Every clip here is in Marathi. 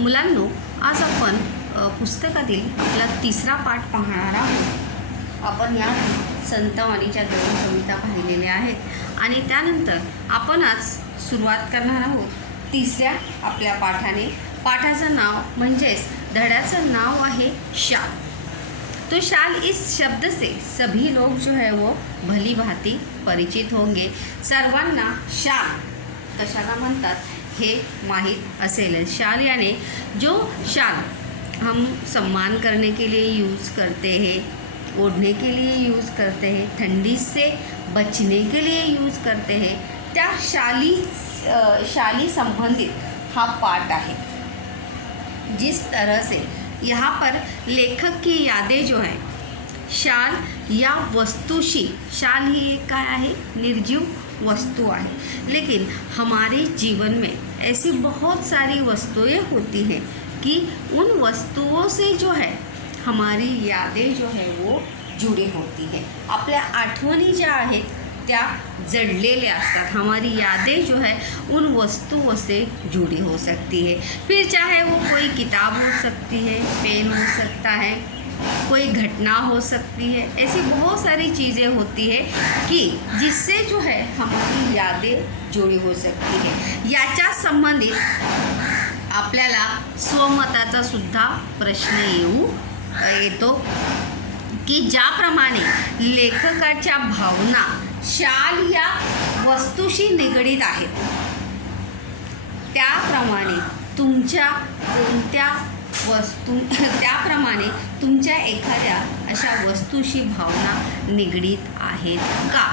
मुलांनो, आज आपण पुस्तकातील आपला तिसरा पाठ पाहणार आहोत. आपण या संतवाणीच्या 2 कविता पाहिलेल्या आहेत आणि त्यानंतर आपण आज सुरुवात करणार आहोत तिसऱ्या आपल्या पाठाने. पाठाचं नाव म्हणजेच धड्याचं नाव आहे शाल. तो शाल इस शब्द से सभी लोग जो है वो भली भांति परिचित होंगे. सर्वांना शाल कशाला म्हणतात हे माहीत असेल. शाल यानी जो शाल हम सम्मान करने के लिए यूज़ करते हैं, ओढ़ने के लिए यूज़ करते हैं, ठंडी से बचने के लिए यूज़ करते हैं, त्या शाली संबंधित हा पाठ है. जिस तरह से यहाँ पर लेखक की यादें जो हैं शाल या वस्तुशी, शाल ही एक काय आहे, निर्जीव वस्तु आहे. लेकिन हमारे जीवन में ऐसी बहुत सारी वस्तुएं होती हैं कि उन वस्तुओं से जो है हमारी यादें जो है वो जुड़ी होती है. आपल्या आठवणी ज्या आहेत त्या जडलेल्या असतात. हमारी यादें जो है उन वस्तुओं से जुड़ी हो सकती है. फिर चाहे वो कोई किताब हो सकती है, पेन हो सकता है, कोई घटना हो सकती है. ऐसी बहुत सारी चीज़ें होती है कि जिससे जो है हमारी यादें जुड़ी हो सकती है. याच्या संबंधित आपल्याला स्वमताचा सुद्धा प्रश्न येतो की ज्याप्रमाणे लेखकाच्या भावना शाल या वस्तूशी निगडीत आहेत, त्याप्रमाणे तुमच्या कोणत्या वस्तू त्याप्रमाणे तुमच्या एखाद्या अशा वस्तूशी भावना निगडीत आहेत का.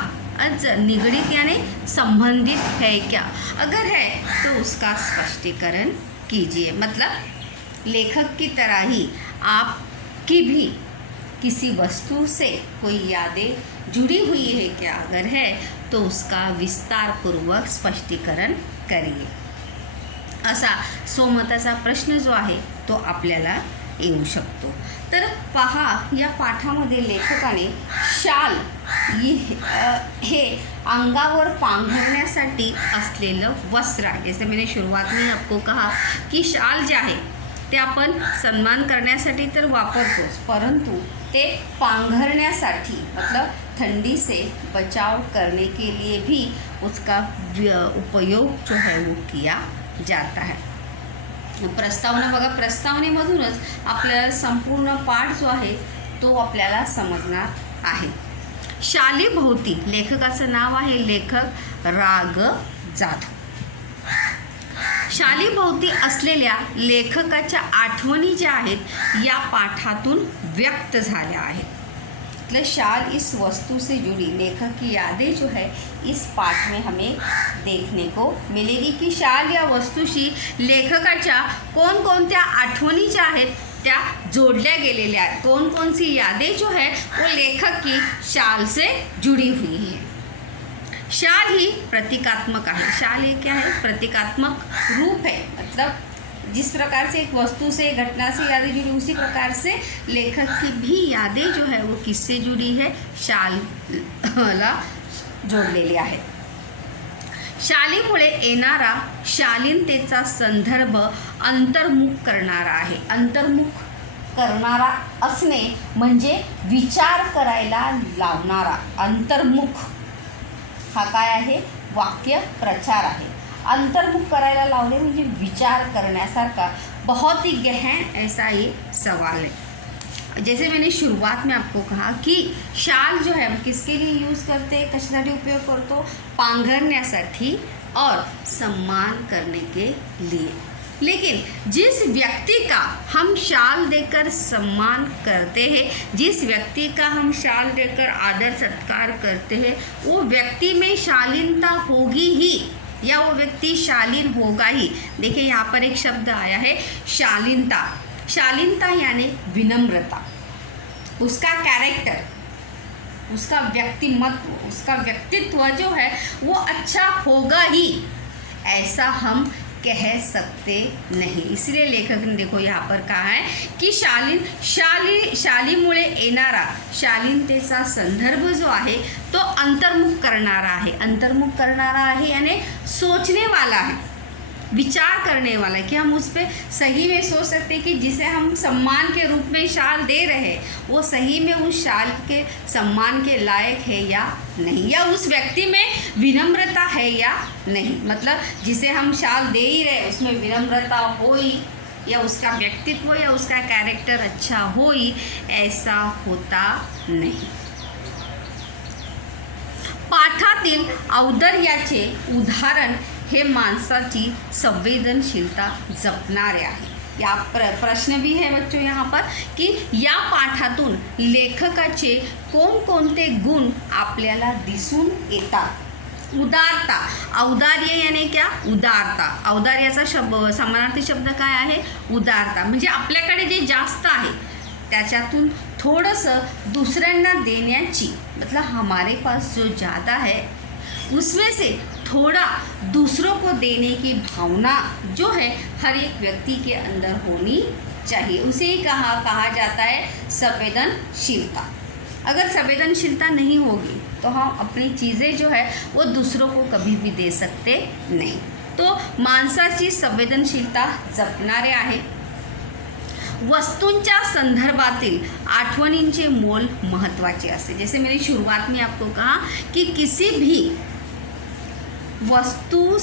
जर निगडीत यानी संबंधित है क्या, अगर है तो उसका स्पष्टीकरण कीजिए. मतलब लेखक की तरह ही आपकी भी किसी वस्तु से कोई यादें जुड़ी हुई है क्या, अगर है तो उसका विस्तारपूर्वक स्पष्टीकरण करिए. असा स्वमताचा प्रश्न जो आहे तो आपल्याला येऊ शकतो. तर पहा, या पाठामध्ये लेखकाने शाल हे अंगावर पांघरण्यासाठी असलेलं वस्त्र आहे. जैसे मैंने शुरुआत में आपको कहा कि शाल जे आहे ते आपण सन्मान करण्यासाठी तर वापरतोच, परंतु ते पांघरण्यासाठी मतलब ठंडी से बचाव करने के लिए भी उसका उपयोग जो है वो किया जाता है. प्रस्तावना बघा, प्रस्तावनेमधूनच आपल्याला संपूर्ण पाठ जो आहे तो आपल्याला समजणार आहे. शालीभोवती, लेखकाचं नाव आहे लेखक राग जाधव. शालीभोवती असलेल्या लेखकाच्या आठवणी ज्या आहेत या पाठातून व्यक्त झाल्या आहेत. मतलब शाल इस वस्तु से जुड़ी लेखक की यादें जो है इस पाठ में हमें देखने को मिलेगी कि शाल या वस्तूशी लेखकाच्या कोणकोणत्या आठवणी ज्या आहेत त्या जोड़ल्या गेलेल्या आहेत. कौन कौन सी यादें जो है वो लेखक की शाल से जुड़ी हुई है. शाल ही प्रतीकात्मक है. शाल ये क्या है, प्रतीकात्मक रूप है. मतलब जिस प्रकार से एक वस्तु से, घटना से यादें जुड़ी, उसी प्रकार से लेखक की भी यादें जो है वो किससे जुड़ी है, शालला जोडलेल्या आहेत. शालीमुळे येणारा शालीनतेचा संदर्भ अंतर्मुख करणारा आहे. अंतर्मुख करणारा असणे म्हणजे विचार करायला लावणारा. अंतर्मुख हा काय आहे, वाक्य प्रचार आहे. अंतर्मुख करायला लावणे म्हणजे विचार करण्यासारखा बहुत ही गहन ऐसा ये सवाल है. जैसे मैंने शुरुआत में आपको कहा कि शाल जो है हम किसके लिए यूज़ करते हैं, कशासाठी उपयोग करतो, पांघरण्यासाठी और सम्मान करने के लिए. लेकिन जिस व्यक्ति का हम शाल देकर सम्मान करते हैं, जिस व्यक्ति का हम शाल देकर आदर सत्कार करते हैं, वो व्यक्ति में शालीनता होगी ही या वो व्यक्ति शालीन होगा ही. देखिए यहाँ पर एक शब्द आया है शालीनता. शालीनता यानी विनम्रता. उसका कैरेक्टर, उसका व्यक्तिमत्व, उसका व्यक्तित्व जो है वो अच्छा होगा ही, ऐसा हम कह सकते नहीं. इसलिए लेखक ने देखो यहाँ पर कहा है कि शालीमुळे येणारा शालीनतेचा संदर्भ जो आहे तो अंतर्मुख करणारा आहे. अंतर्मुख करणारा आहे यानी सोचने वाला है. विचार करने वाला है कि हम उस पर सही में सोच सकते हैं कि जिसे हम सम्मान के रूप में शाल दे रहे हैं वो सही में उस शाल के सम्मान के लायक है या नहीं, या उस व्यक्ति में विनम्रता है या नहीं। मतलब जिसे हम शाल दे ही रहे उसमें विनम्रता हो ही, या उसका व्यक्तित्व या उसका कैरेक्टर अच्छा हो ही, ऐसा होता नाही। पाठातील औदार्याचे उदाहरण हे माणसाची संवेदनशीलता जपणारे आहे। या प्रश्न भी है बच्चों यहाँ पर कि या पाठातून लेखकाचे कोणकोणते गुण आपल्याला दिसून येतात। उदारता, औदार्य यानी क्या, उदारता। औदार्याचा समानार्थी शब्द काय आहे, उदारता। म्हणजे आपल्याकडे जे जास्त आहे त्याच्यातून थोडंसं दुसऱ्यांना देण्याची, मतलब हमारे पास जो ज़्यादा है उसमें से थोड़ा दूसरों को देने की भावना जो है हर एक व्यक्ति के अंदर होनी चाहिए। उसे ही कहा जाता है संवेदनशीलता। अगर संवेदनशीलता नहीं होगी तो हम अपनी चीज़ें जो है वो दूसरों को कभी भी दे सकते नहीं। तो माणसाची संवेदनशीलता जपणारे आहे। वस्तूंच्या संदर्भातील आठवणींचे मोल महत्त्वाचे असते। जैसे मैंने शुरुआत में आपको कहा कि किसी भी वस्तु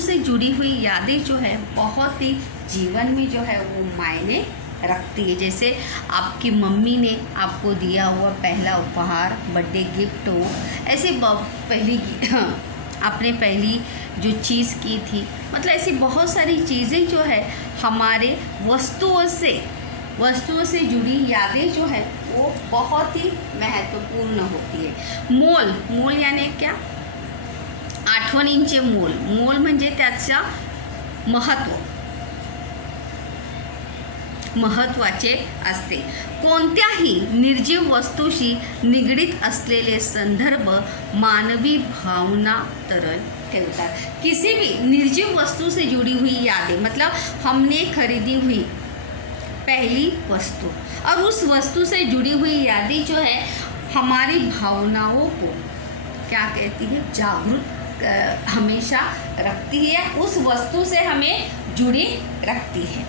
से जुड़ी हुई यादें जो है बहुत ही जीवन में जो है वो मायने रखती है। जैसे आपकी मम्मी ने आपको दिया हुआ पहला उपहार, बर्थडे गिफ्ट हो, ऐसे आपने पहली जो चीज़ की थी, मतलब ऐसी बहुत सारी चीज़ें जो है हमारे वस्तुओं से जुड़ी यादें जो है वो बहुत ही महत्वपूर्ण होती है। मोल यानी क्या, आठवणींचे मोल म्हणजे त्याचा महत्त्वाचे असते। कोणत्याही निर्जीव वस्तूशी निगडीत असलेले संदर्भ मानवी भावना तरल ठेवतात। किसी भी निर्जीव वस्तु से जुड़ी हुई यादें, मतलब हमने खरीदी हुई पहली वस्तु और उस वस्तु से जुड़ी हुई यादें जो है हमारी भावनाओं को क्या कहती है, जागरूक हमेशा रखती है, उस वस्तु से हमें जुड़ी रखती है।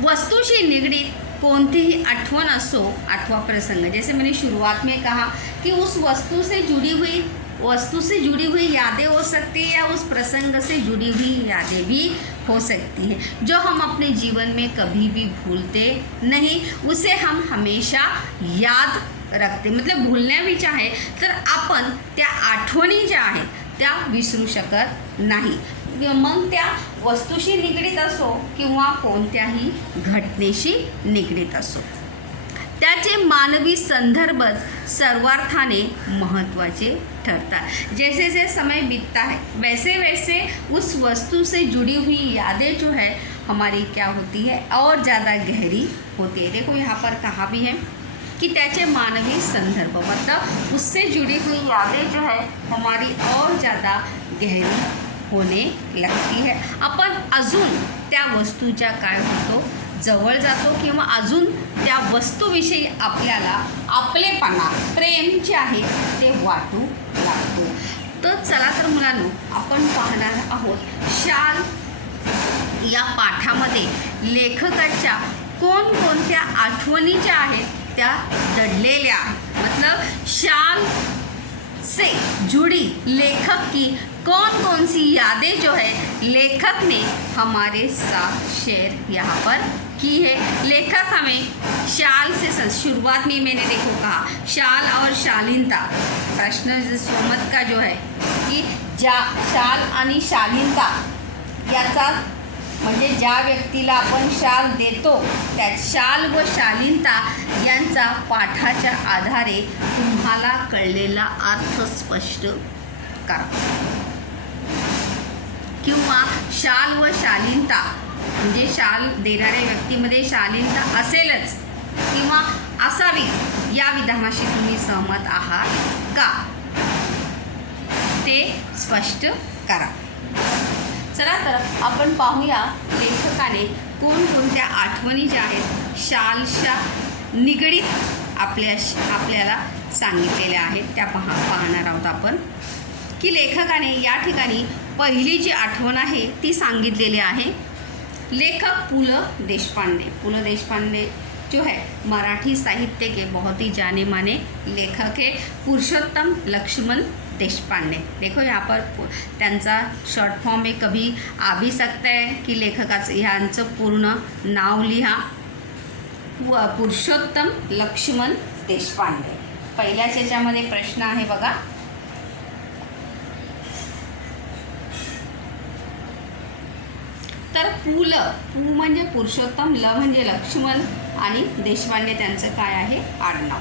वस्तुशी निगडीत कोणतीही आठवण असो अथवा प्रसंग, जैसे मैंने शुरुआत में कहा कि उस वस्तु से जुड़ी हुई यादें हो सकती है या उस प्रसंग से जुड़ी हुई यादें भी हो सकती हैं जो हम अपने जीवन में कभी भी भूलते नहीं, उसे हम हमेशा याद रखते। मतलब भूलण्याविचार तर आपण त्या आठवणी ज्या आहेत त्या विसरू शकत नाही। मग त्या वस्तूशी निगडीत असो किंवा कोणत्याही घटनेशी निगडीत असो, त्याचे मानवी संदर्भ सर्वार्थाने महत्त्वाचे ठरतात। जैसे जैसे समय बीतता है वैसे वैसे उस वस्तु से जुड़ी हुई यादें जो है हमारी क्या होती है, और ज़्यादा गहरी होती है। देखो यहाँ पर कहा भी है कि त्याचे मानवी संदर्भ, मतलब उससे जुड़ी हुई यादें जो है हमारी और ज़्यादा गहरी होने लगती है। आपण अजून त्या वस्तूच्या काय होतो, जवळ जातो किंवा अजून त्या वस्तूविषयी आपल्याला आपलेपणा, प्रेम जे आहे ते वाटू लागतो। तर चला तर मुलांनो, आपण पाहणार आहोत शाल या पाठामध्ये लेखकाच्या कोणकोणत्या आठवणी ज्या आहेत त्या दडलेल्या आहेत। मतलब शाल से जुड़ी लेखक की कौन कौन सी यादें जो है लेखक ने हमारे साथ शेयर यहाँ पर की है। लेखक हमें शाल से शुरुआत में मैंने देखो कहा शाल और शालीनता, प्रश्न सोमत का जो है कि शाल आणि शालीनता याचा म्हणजे ज्या व्यक्तीला आपण शाल देतो त्या शाल व शालीनता यांचा पाठाच्या आधारे तुम्हाला कळलेला अर्थ स्पष्ट करा। किंवा शाल व शालीनता म्हणजे शाल देणाऱ्या व्यक्तीमध्ये शालीनता असेलच किंवा असावी या विधानाशी तुम्ही सहमत आहात का, ते स्पष्ट करा। चला तर आपण पाहूया लेखकाने कोणकोणत्या आठवणी ज्या आहेत शालच्या निगडीत आपल्याला सांगितलेल्या आहेत त्या पाहणार आहोत आपण, की लेखकाने या ठिकाणी पहिली जी आठवण आहे ती सांगितलेली आहे. लेखक पु ल देशपांडे. पु ल देशपांडे जो है मराठी साहित्य के बहुत ही जाने माने लेखक है. पुरुषोत्तम लक्ष्मण देशपांडे. देखो यहाँ पर त्यांचा शॉर्ट फॉर्म में कभी आ भी सकता है की लेखकाचं ह्यांचं पूर्ण नाव लिहा. पुरुषोत्तम लक्ष्मण देशपांडे. पहिल्याच याच्यामध्ये प्रश्न आहे बघा. तर पु म्हणजे पुरुषोत्तम, ल म्हणजे लक्ष्मण आणि देशपांडे त्यांचं काय आहे आडनाव.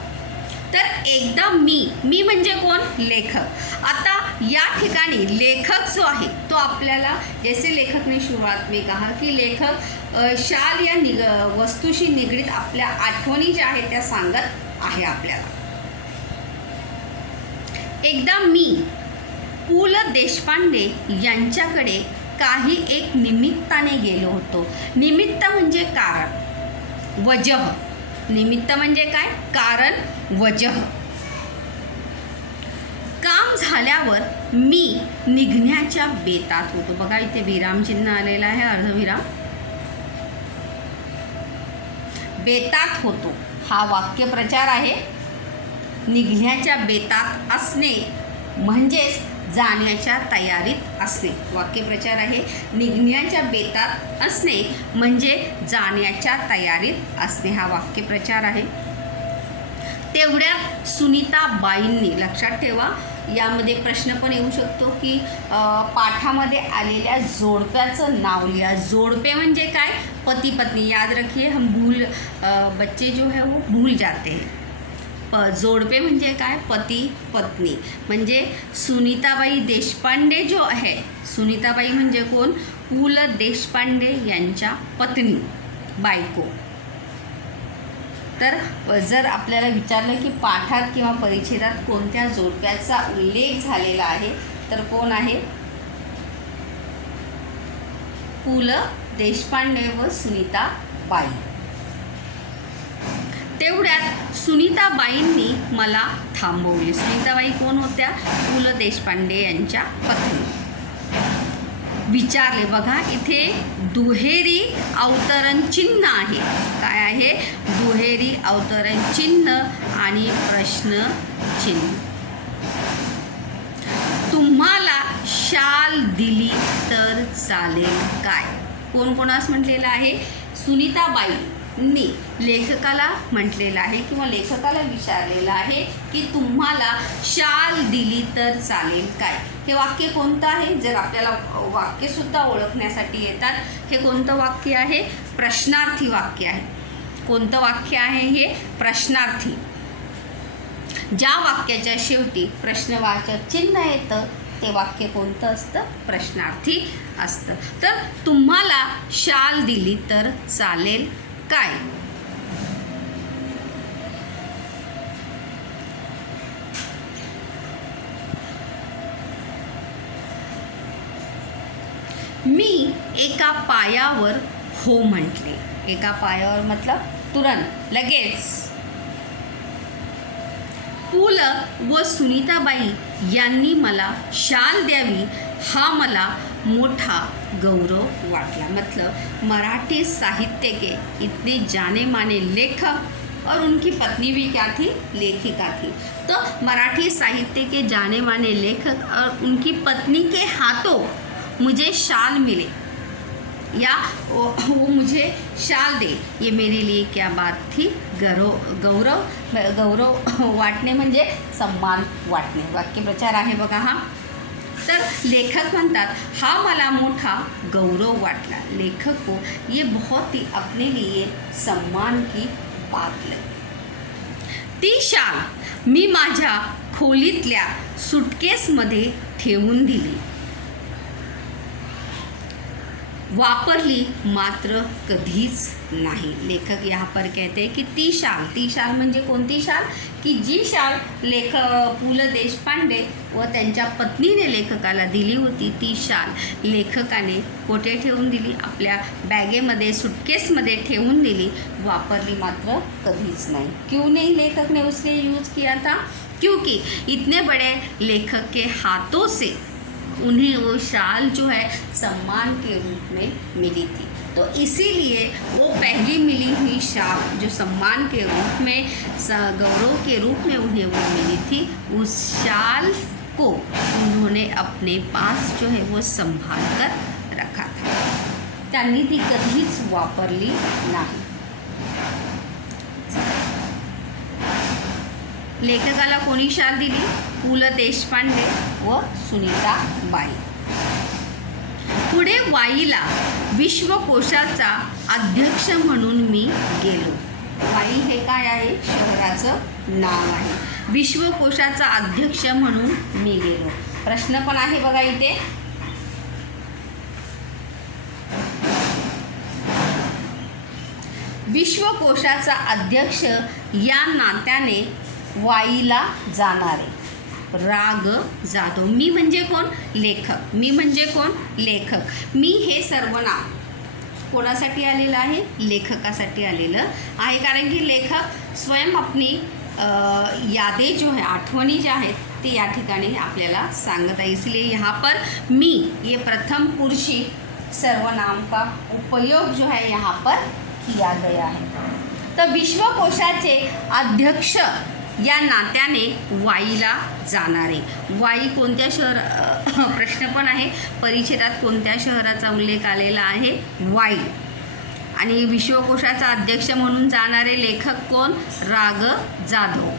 तर एकदा मी म्हणजे कोण लेखक. आता या ठिकाणी लेखक जो आहे तो आपल्याला जैसे लेखक ने शुरुआत में कहा की लेखक शाल या वस्तूशी निगडीत आपल्या आठवणी ज्या आहेत त्या सांगत आहे आपल्याला. एकदा मी पु ल देशपांडे यांच्याकडे काही एक निमित्ताने गेलो होतो. निमित्त म्हणजे कारण, वजह. निमित्त म्हणजे काय? कारण, वजह. काम झाल्यावर मी निघण्याच्या बेतात होतो. बघा इथे विरामचिन्ह आलेलं आहे, अर्धविराम. बेतात होतो हा वाक्यप्रचार आहे. निघण्याच्या बेतात असणे म्हणजेच जाण्याच्या तयारीत असणे. वाक्यप्रचार आहे. निघण्याच्या बेतात असणे म्हणजे जाण्याच्या तयारीत असणे हा वाक्यप्रचार आहे. तेवढ्यात सुनीताबाईंनी, लक्षात ठेवा यामध्ये प्रश्न पण येऊ शकतो की पाठामध्ये आलेल्या जोडप्याचं नाव लिहा. जोडपे म्हणजे काय? पती पत्नी. याद रखिए हम बच्चे जो है वो भूल जाते हैं. जोडपे म्हणजे काय? पती पत्नी. म्हणजे सुनीताबाई देशपांडे जो आहे, सुनीताबाई म्हणजे कोण? पु ल देशपांडे यांच्या पत्नी, बायको. तर जर आपल्याला विचारलं की पाठात किंवा परिच्छेदात कोणत्या जोडप्याचा उल्लेख झालेला आहे तर कोण आहे? पु ल देशपांडे व सुनीताबाई. तेवढ्यात सुनीताबाईंनी मला थांबवले. सुनीताबाई कोण होत्या? पु ल देशपांडे यांच्या पत्नी. विचारले. बघा इथे दुहेरी अवतरण चिन्ह आहे. काय आहे? दुहेरी अवतरण चिन्ह आणि प्रश्न चिन्ह. तुम्हाला शाल दिली तर चालेल काय? कोण कोणास म्हटलेलं आहे? सुनीताबाईंनी लेखकाला म्हटलेलं आहे किंवा लेखकाला विचारलेलं आहे की तुम्हाला शाल दिली तर चालेल काय? हे वाक्य कोणतं आहे? जर आपल्याला वाक्यसुद्धा ओळखण्यासाठी येतात. हे कोणतं वाक्य आहे? प्रश्नार्थी वाक्य आहे. कोणतं वाक्य आहे हे? प्रश्नार्थी. ज्या वाक्याच्या शेवटी प्रश्नवाचक चिन्ह येतं ते वाक्य कोणतं असतं? प्रश्नार्थी असतं. तर तुम्हाला शाल दिली तर चालेल काय? मी एका पायावर हो म्हटले. एका पायावर मतलब तुरंत, लगेच. पु ल व सुनीताबाई यांनी मला शाल द्यावी हा मला मोठा गौरव वाटला. मतलब मराठी साहित्य के इतने जाने माने लेखक और उनकी पत्नी भी क्या थी? लेखिका थी. तो मराठी साहित्य के जाने माने लेखक और उनकी पत्नी के हाथों मुझे शाल मिले या वो मुझे शाल दे, ये मेरे लिए क्या बात थी? गौरव वाटणे म्हणजे सन्मान वाटणे. वाक्यप्रचार आहे बघा हा. तर लेखक म्हणतात हा मला मोठा गौरव वाटला. लेखक को ये बहुत ही अपने लिए सम्मान की बात लगी. ती शाल मी माझ्या खोलीतल्या सुटकेसमध्ये ठेवून दिली. वापरली मात्र कधीच नाही. लेखक यहाँ पर कहते हैं कि ती शाल म्हणजे कोणती शाल? की जी शाल पु ल देशपांडे व त्यांच्या पत्नीने लेखकाला दिली होती ती शाल लेखकाने कोठे ठेवून दिली? आपल्या बॅगेमध्ये, सुटकेसमध्ये ठेवून दिली. वापरली मात्र कधीच नाही. क्यों नहीं लेखक ने उसके यूज़ किया था? क्योंकि इतने बड़े लेखक के हाथों से उन्हें वो शाल जो है सम्मान के रूप में मिली थी। तो इसीलिए वो पहली मिली हुई शाल जो सम्मान के रूप में, गौरव के रूप में उन्हें वो मिली थी, उस शाल को उन्होंने अपने पास जो है वो संभाल कर रखा था, त्यांनी ती कधीच वापरली नाही। लेखकाला कोणी शाल दिली? पु ल देशपांडे व सुनीताबाई। पुढे वाईला विश्वकोशाचा अध्यक्ष म्हणून मी गेलो। वाई हे काय आहे? शहराचं नाव आहे। विश्वकोशाचा अध्यक्ष म्हणून मी गेलो। प्रश्न पण आहे बघा इथे, विश्वकोशाचा अध्यक्ष या नात्याने वाईला जाणारे राग जाधव। मी म्हणजे कोण? लेखक। मी म्हणजे कोण? लेखक। मी हे सर्वनाम कोणासाठी आलेलं आहे? लेखकासाठी आलेलं आहे, कारण की लेखक स्वयं अपनी यादें जो है, आठवणी ज्या आहेत ते या ठिकाणी आपल्याला सांगत आहे। इसलिए यहाँ पर मी ये प्रथम पुरुषी सर्वनाम का उपयोग जो है यहाँ पर किया गया है। तर विश्वकोशाचे अध्यक्ष या नात्याने वाईला जाणारे। वाई कोणत्या शहर, प्रश्न पण आहे परिच्छेदात कोणत्या शहराचा उल्लेख आलेला आहे? वाई। आणि विश्वकोशाचा अध्यक्ष म्हणून जाणारे लेखक कोण? राग जाधव।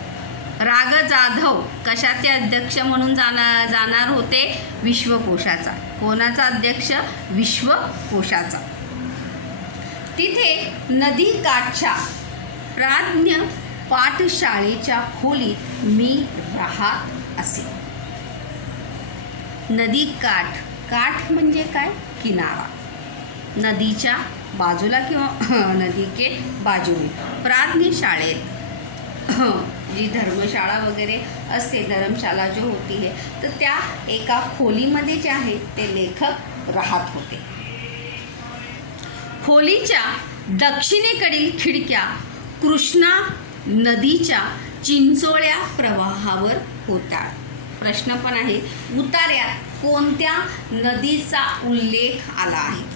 राग जाधव कशाचे अध्यक्ष म्हणून जाणार होते? विश्वकोशाचा। कोणाचा अध्यक्ष? विश्वकोशाचा। तिथे नदी काठच्या प्राज्ञ पाठशाळेच्या खोलीत मी राहत असे। नदी काठ, काठ म्हणजे काय? किनारा, नदीच्या बाजूला किंवा नदी के बाजू में। प्राज्ञ शाळेत जी धर्मशाळा वगैरे असते, धर्मशाला जो होती है, तर त्या एका खोलीमध्ये जे आहे ते लेखक राहत होते। खोलीच्या दक्षिणेकडील खिडक्या कृष्णा नदीच्या चिंचोळ्या प्रवाहावर होत्या। प्रश्न पण आहे, उतार्यात कोणत्या नदीचा उल्लेख आला आहे?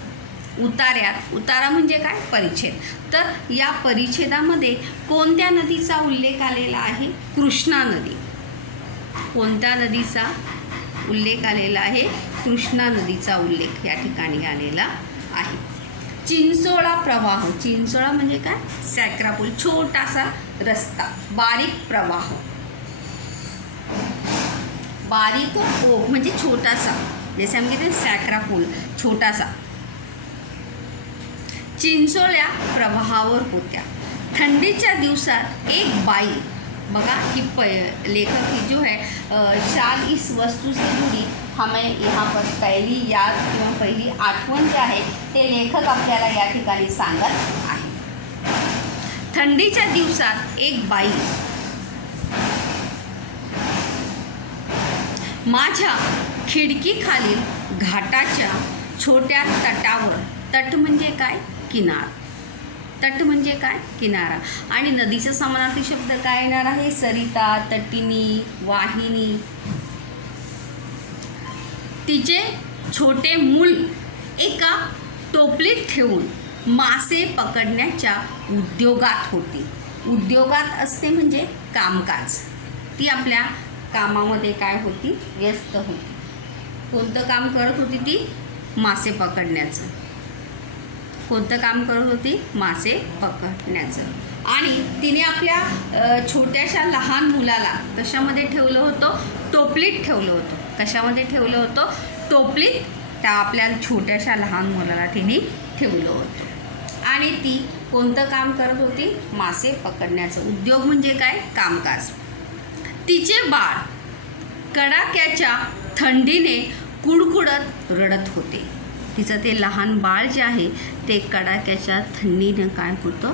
उतार्यात, उतारा म्हणजे काय? परिच्छेद। तर या परिच्छेदामध्ये कोणत्या नदीचा उल्लेख आलेला आहे? कृष्णा नदी। कोणत्या नदीचा उल्लेख आलेला आहे? कृष्णा नदीचा उल्लेख या ठिकाणी आलेला आहे। चिंचोळा प्रवाह, चिंचोळा म्हणजे काय? सॅक्रा पूल, छोटासा रस्ता, बारीक प्रवाह, बारीक ओघ म्हणजे छोटासा, जैसे हम कहते हैं सॅक्रा पूल, छोटासा। चिंचोळ्या प्रवाहावर होत्या। थंडीच्या दिवसात एक बाई, बघा ही लेखक ही जो है शाल इस वस्तु से जुड़ी हमें यहाँ पर पहली याद किंवा पहिली आठवण जी आहे ते लेखक आपल्याला या ठिकाणी सांगत आहे। थंडीच्या दिवसात एक बाई माझ्या खिडकीखालील घाटाच्या छोट्या तटावर, तट म्हणजे काय? किनार, तट म्हणजे काय? किनारा। आणि नदीचा समानार्थी शब्द काय येणार आहे? सरिता, तटिनी, वाहिनी। तिचे छोटे मूल एका टोपलीत ठेवून मासे पकडण्याच्या उद्योगात होती। उद्योगात असते म्हणजे कामकाज, ती आपल्या कामामध्ये काय होती? व्यस्त होती। कोणतं काम करत होती ती? मासे पकडण्याचं। कोणतं काम करत होती? मासे पकडण्याचं। आणि तिने आपल्या छोट्याशा लहान मुलाला कशामध्ये ठेवलं होतं? टोपलीत ठेवलं होतं। कशामध्ये ठेवलं होतं? टोपलीत त्या आपल्या छोट्याशा लहान मुलाला तिने ठेवलं होतं। आणि ती कोणतं काम करत होती? मासे पकडण्याचं। उद्योग म्हणजे काय? कामकाज। तिचे बाळ कडाक्याच्या थंडीने कुडकुडत रडत होते। तिचं ते लहान बाळ जे आहे ते कडाक्याच्या थंडीनं काय होतं?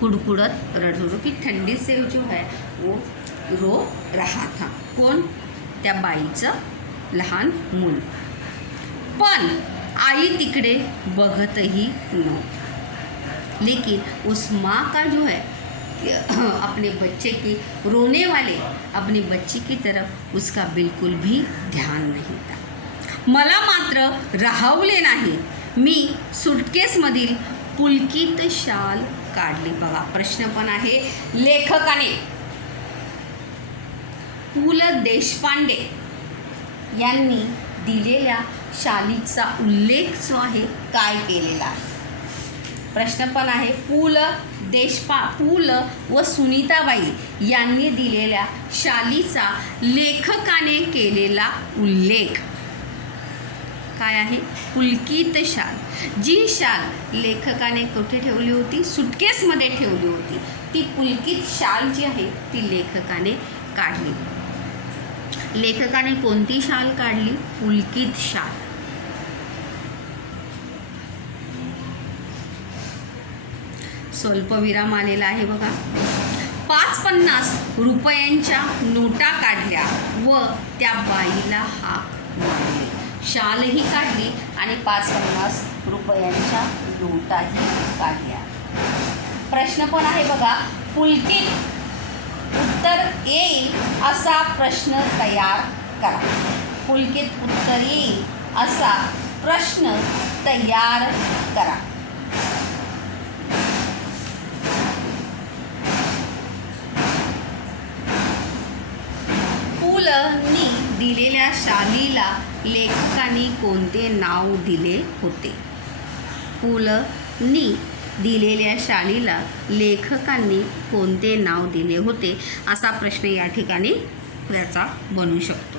कुडकुडत रडत होतं, की ठंडी से जो है वो रो रहा था। कोण? त्या बाईचं लहान मूल। पण आई तिकडे बघतही नव्हती। लेकिन उस माँ का जो है अपने बच्चे की, रोने वाले अपने बच्चे की तरफ उसका बिलकुल भी ध्यान नाही था. मला मात्र राहवले नाही. मी सुटकेसमधील पुलकित शाल काढली. बघा, प्रश्न पण आहे. लेखकाने पु ल देशपांडे यांनी दिलेल्या शालीचा उल्लेख जो आहे काय केलेला आहे. प्रश्न पण आहे. पु ल व सुनीताबाई यांनी दिलेल्या शालीचा लेखकाने केलेला उल्लेख काय आहे. पुलकित शाल. जी शाल लेखकाने कुठे ठेवली होती, सुटकेसमध्ये ठेवली होती, ती पुलकित शाल जी आहे ती लेखकाने काढली. लेखकाने कोणती शाल काढली. पुलकित शाल. स्वल्पविराम आलेला आहे बघा. 5-50 रुपयांच्या नोटा काढल्या व त्या बाईला हाक मारली. शालही काढली आणि 5-50 रुपयांच्या नोटाही काढल्या. प्रश्न पण आहे बघा. पुलकित उत्तर येईल असा प्रश्न तयार करा. पुलकित उत्तर येईल असा प्रश्न तयार करा. पु लंनी दिलेल्या शालीला लेखकाने कोणते नाव दिले होते. पु लंनी दिलेल्या शालीला लेखकांनी कोणते नाव दिले होते असा प्रश्न या ठिकाणी याचा बनू शकतो.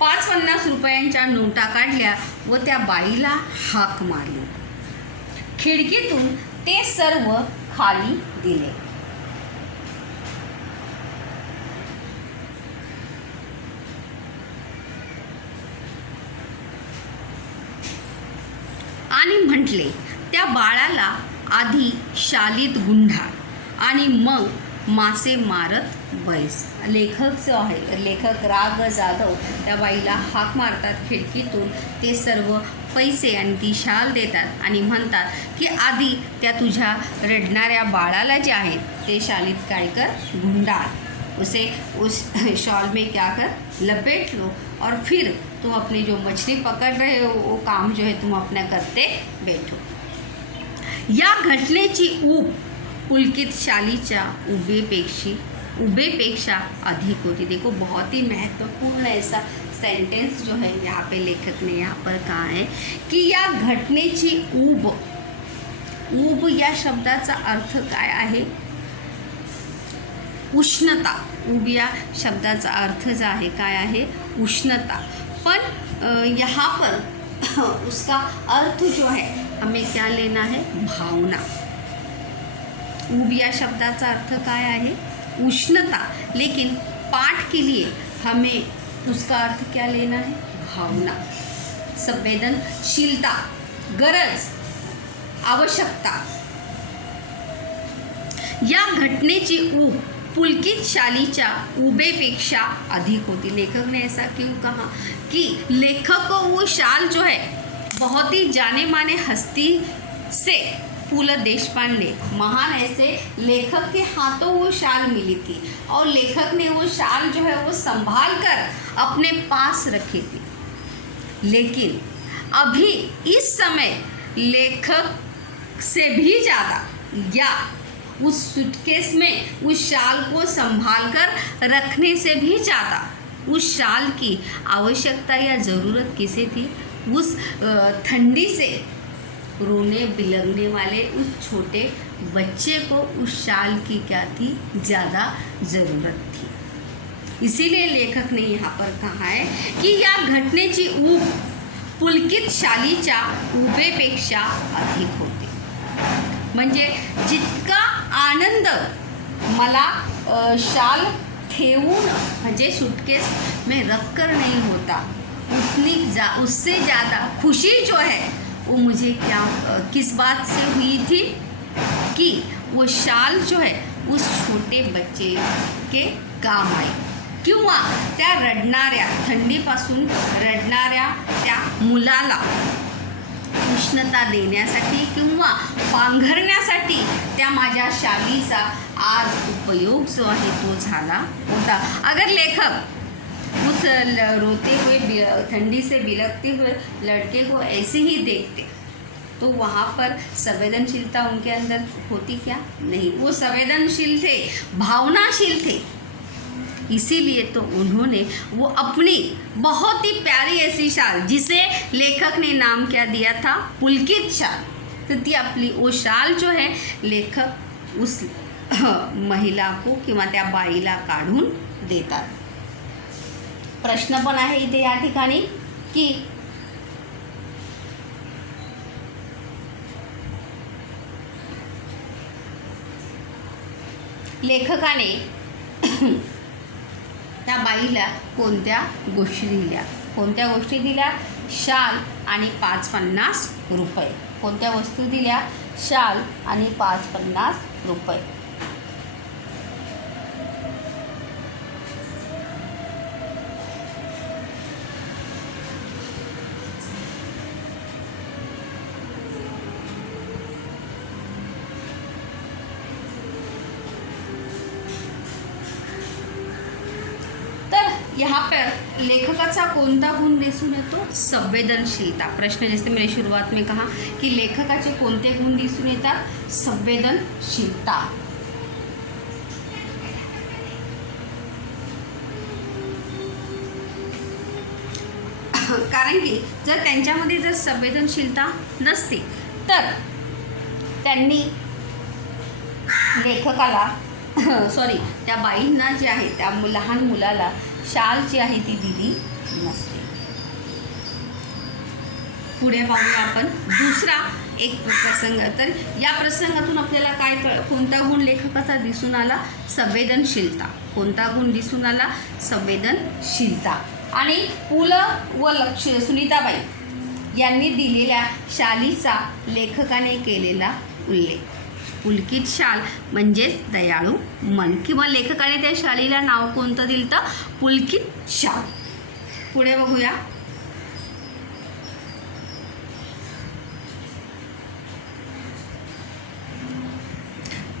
5-50 रुपयांच्या नोटा काढल्या व त्या बाईला हाक मारली. खिडकीतून ते सर्व खाली दिले. आणि म्हटले, त्या बाळाला आधी शालीत गुंढा आणि मग मासे मारत बैस. लेखक जो आहे, लेखक राग जाधव त्या बाईला हाक मारतात खिडकीतून. ते सर्व पैसे आणि ती शाल देतात आणि म्हणतात की आधी त्या तुझ्या रडणाऱ्या बाळाला जे आहे ते शालीत काय कर, गुंडाळ. उस शॉल में क्या कर, लपेट लो और फिर तुम अपने जो मछली पकड़ रहे हो वो काम जो है तुम अपना करते बैठो. या घटनेची ऊब पुलकित शालीच्या उबेपेक्षा अधिक होती. देखो, बहुत ही महत्वपूर्ण ऐसा सेंटेंस जो है यहाँ पे लेखक ने यहाँ पर कहा है की या घटनेची ऊब. ऊब या शब्दाचा अर्थ काय आहे. उष्णता. ऊब या शब्दाचा अर्थ जो आहे काय आहे, उष्णता. पण यहाँ पर उसका अर्थ जो है हमें क्या लेना है, भावना. ऊब या शब्दाचा अर्थ काय आहे, उष्णता. लेकिन पाठ के लिए हमें उसका अर्थ क्या लेना है, भावना, संवेदनशीलता, गरज, आवश्यकता. या घटनेची ऊब पुलकित शालीच्या उबेपेक्षा अधिक होती. लेखक ने ऐसा क्यों कहा कि लेखक को वो शाल जो है बहुत ही जाने माने हस्ती से, पु ल देशपांडे महान ऐसे लेखक के हाथों वो शाल मिली थी और लेखक ने वो शाल जो है वो संभाल कर अपने पास रखी थी. लेकिन अभी इस समय लेखक से भी ज़्यादा या उस सूटकेस में उस शाल को संभाल कर रखने से भी ज़्यादा उस शाल की आवश्यकता या ज़रूरत किसे थी, उस ठंडी से रोने बिलगने वाले उस छोटे बच्चे को उस शाल की क्या थी, ज़्यादा ज़रूरत थी. इसीलिए लेखक ने यहाँ पर कहा है कि या घटनेची ऊब पुलकित शालीच्या उबेपेक्षा अधिक होती. म्हणजे जितका आनंद मला शाल ठेवून म्हणजे सूटकेस में रख कर नहीं होता, उससे ज़्यादा खुशी जो है वो मुझे क्या किस बात से हुई थी कि वो शाल जो है उस छोटे बच्चे के काम आई किंवा त्या रडणाऱ्या, थंडीपासून रडणाऱ्या त्या मुलाला उष्णता देण्यासाठी किंवा पांघरण्यासाठी त्या माझ्या शालीचा आज उपयोग जो आहे तो झाला होता. अगर लेखक उस रोते हुए ठंडी से बिलखते हुए लड़के को ऐसे ही देखते तो वहाँ पर संवेदनशीलता उनके अंदर होती क्या? नहीं. वो संवेदनशील थे, भावनाशील थे, इसीलिए तो उन्होंने वो अपनी बहुत ही प्यारी ऐसी शाल, जिसे लेखक ने नाम क्या दिया था? पुलकित शाल. तर ती आपली वो शाल जो है लेखक उस महिला को किंवा त्या बाईला काढून देतात. प्रश्न पण आहे इथे या ठिकाणी की लेखकाने त्या बाईला कोणत्या गोष्टी दिल्या? कोणत्या गोष्टी दिल्या? शाल आणि 550 रुपये. कोणत्या वस्तू दिल्या? शाल आणि 550 रुपये. यहाँ पर लेखकाचा कोणता गुण दिसून येतो? संवेदनशीलता. प्रश्न जैसे मैंने शुरुआत में कहा कि लेखकाचे कोणते गुण दिसून येतात? संवेदनशीलता. कारण की जर त्यांच्यामध्ये जर संवेदनशीलता नसती तर त्यांनी लेखकाला त्या बाईंना जे आहे त्या लहान मुलाला शाल जी आहे ती दिली नसते. पुढे पाहूया आपण दुसरा एक प्रसंग. तर या प्रसंगातून आपल्याला काय कोणता गुण लेखकाचा दिसून आला? संवेदनशीलता. कोणता गुण दिसून आला? संवेदनशीलता. आणि पु ल व सुनीताबाई यांनी दिलेल्या शालीचा लेखकाने केलेला उल्लेख. पुलकित शाल म्हणजेच दयाळू मन, किंवा लेखकाने त्या शालीला नाव कोणतं दिलं तर पुलकित शाल. पुढे बघूया.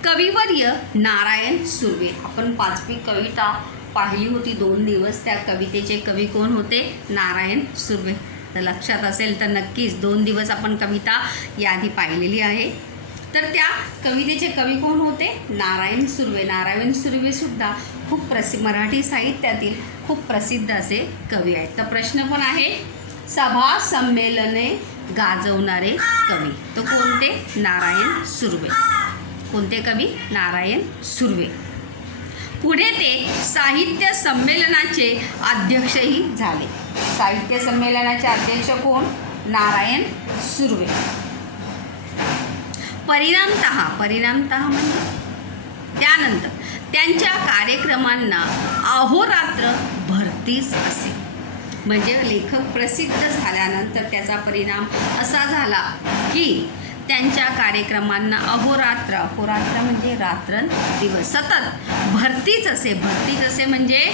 कविवर्य नारायण सुर्वे. आपण 5वी कविता पाहिली होती 2 दिवस. त्या कवितेचे कवी कोण होते? नारायण सुर्वे. तर लक्षात असेल तर नक्कीच 2 दिवस आपण कविता याआधी पाहिलेली आहे. तर त्या कवितेचे कवी कोण होते? नारायण सुर्वे. नारायण सुर्वे सुद्धा खूप मराठी साहित्यातील खूप प्रसिद्ध असे कवी आहेत. तर प्रश्न पण आहे सभा संमेलने गाजवणारे कवी. तो कोणते? नारायण सुर्वे. कोणते कवी? नारायण सुर्वे. पुढे ते साहित्य संमेलनाचे अध्यक्षही झाले. साहित्य संमेलनाचे अध्यक्ष कोण? नारायण सुर्वे. परिणामतः म्हणजे त्यानंतर त्यांच्या कार्यक्रमांना अहोरात्र भरतीच असे. म्हणजे लेखक प्रसिद्ध झाल्यानंतर त्याचा परिणाम असा झाला की त्यांच्या कार्यक्रमांना अहोरात्र म्हणजे रात्रंदिवस सतत भरतीच असे म्हणजे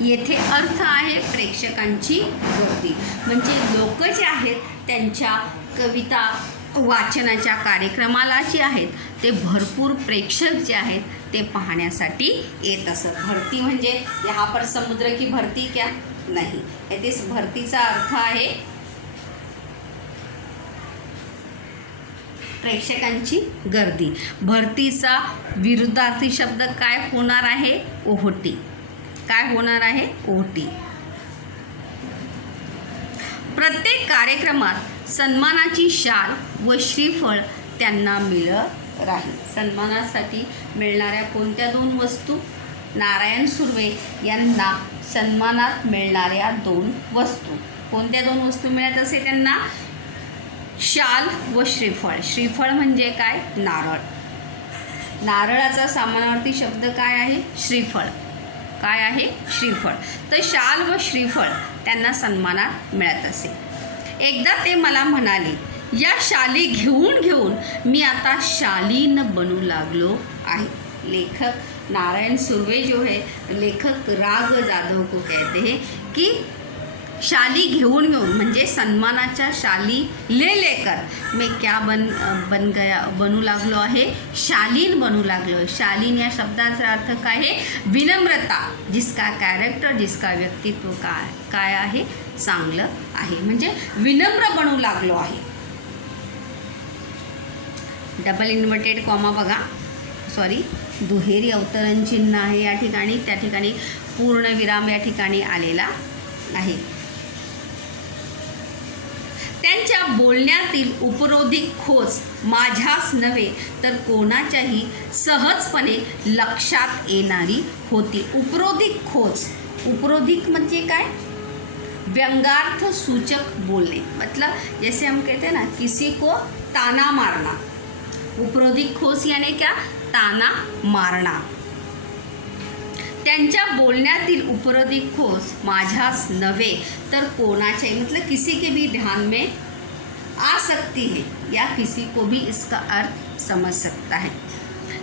येथे अर्थ आहे प्रेक्षकांची गर्दी. म्हणजे लोक जे आहेत त्यांच्या कविता वाचनाच्या कार्यक्रमाला जे आहेत ते भरपूर प्रेक्षक जे आहेत ते पाहण्यासाठी येत असत. भरती म्हणजे यहाँ पर समुद्र की भरती क्या? नाही. येथे भरतीचा अर्थ आहे प्रेक्षकांची गर्दी. भरतीचा विरुद्धार्थी शब्द काय होणार आहे? ओहोटी. काय होणार आहे? ओहोटी. प्रत्येक कार्यक्रमात सन्मानाची शाल व श्रीफळ त्यांना मिळत राहील. सन्मानासाठी मिळणाऱ्या कोणत्या 2 वस्तू? नारायण सुर्वे यांना सन्मानात मिळणाऱ्या 2 वस्तू. कोणत्या 2 वस्तू मिळत असे त्यांना? शाल व श्रीफळ. श्रीफळ म्हणजे काय? नारळ. नारळाचा समानार्थी शब्द काय आहे? श्रीफळ. काय आहे? श्रीफळ. तर शाल व श्रीफळ त्यांना सन्मानात मिळत असे. एकदा ते मला म्हणाले, या शाली घेऊन मी आता शालीन बनू लागलो आहे. लेखक नारायण सुर्वे जो है, लेखक राग जाधव को कहते हैं कि शाली घेऊन घेऊन म्हणजे सन्मानाच्या शाली ले लेकर मी क्या बनू लागलो आहे, शालीन बनू लागलो. शालीन या शब्दाचा अर्थ काय आहे, विनम्रता. जिसका कॅरेक्टर, जिसका व्यक्तित्व काय आहे, चांगलं आहे, म्हणजे विनम्र बनू लागलो आहे. डबल इन्व्हर्टेड कॉमा बघा, सॉरी दुहेरी अवतरण चिन्ह आहे या ठिकाणी, त्या ठिकाणी पूर्णविराम या ठिकाणी आलेला आहे. त्यांच्या बोलण्यातील उपरोधिक खोज माझ्याच नव्हे तर कोणाच्याही सहजपणे लक्षात येणारी होती. उपरोधिक खोज, उपरोधिक म्हणजे काय, व्यंगार्थ सूचक बोलणे. मतलब जैसे हम कहते हैं ना किसी को ताना मारना, उपरोधिक खोज यानी क्या, ताना मारना. त्यांच्या बोलण्यातील उपरोधिक खोज माझ्याच नव्हे तर कोणाच्याही, मतलब किसी के भी ध्यान में आ सकती है या किसी को भी इसका अर्थ समझ सकता है.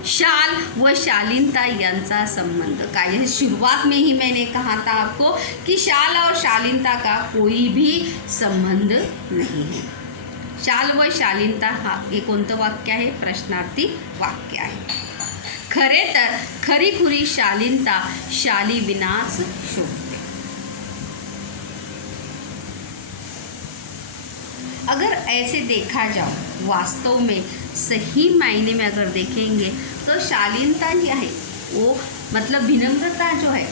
शाल व शालीनता यांचा संबंध काय, जैसे शुरुआत में ही मैंने कहा था आपको कि शाल और शालीनता का कोई भी संबंध नहीं है. शाल व शालीनता हा हे कोणतं वाक्य आहे, प्रश्नार्थी वाक्य आहे. खरे तर खरीखुरी शालीनता शाली विनाच शोभते. अगर ऐसे देखा जाओ, वास्तव में सही मायने में अगर देखेंगे तो शालीनता ही है वो, मतलब विनम्रता जो है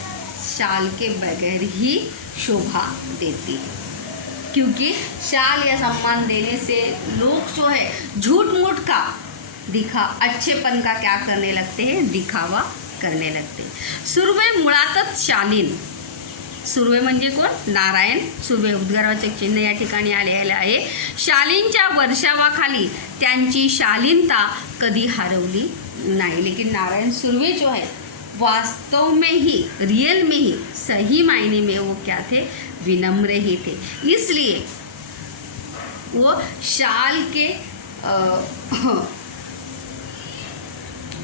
शाल के बगैर ही शोभा देती है. क्योंकि शाल या सम्मान देने से लोग जो है झूठ मूठ का अच्छेपन का क्या करने लगते हैं, दिखावा करने लगते. सुर्वे मुळातच शालीन, सुर्वे म्हणजे कोण, नारायण सुर्वे, उद्गारवाचक चिन्ह या ठिकाणी आलेलं आहे. शालींच्या वर्षावाखाली त्यांची शालीनता कधी हरवली नाही. लेकिन नारायण सुर्वे जो है वास्तव में ही, रियल में ही, सही मायने में वो क्या थे, विनम्र ही थे. इसलिए वो शाल के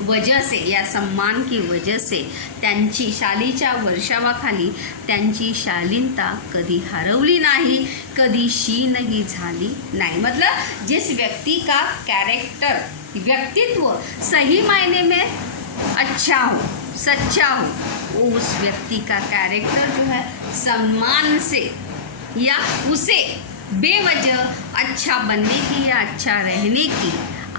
वजह से या सम्मान की वजह से त्यांची शालीच्या वर्षावाखाली त्यांची शालीनता कधी हरवली नाही, कधी क्षीणही झाली नाही. मतलब जिस व्यक्ति का कैरेक्टर, व्यक्तित्व सही मायने में अच्छा हो, सच्चा हो, वो उस व्यक्ति का कैरेक्टर जो है सम्मान से या उसे बेवजह अच्छा बनने की या अच्छा रहने की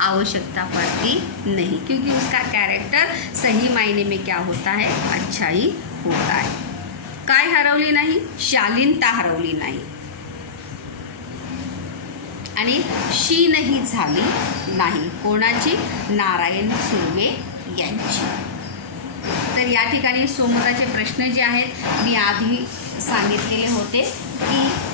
आवश्यकता पड़ती नहीं, क्योंकि उसका कैरेक्टर सही मायने में क्या होता है, अच्छा ही होता है. काय हरवली नाही, शालीनता हरवली नाही आणि क्षीणही झाली नाही. कोणाची, नारायण सुर्वे यांची. तर या ठिकाणी समोराचे प्रश्न जे आहेत मी आधी सांगितलेले होते की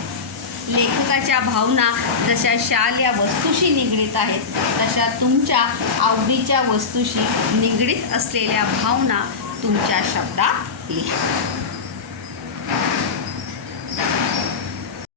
लेखकाच्या भावना जशा शाल या वस्तूशी निगडीत आहेत तशा तुमच्या आवडीच्या वस्तूशी निगडीत असलेल्या भावना तुमच्या शब्दात लिहा.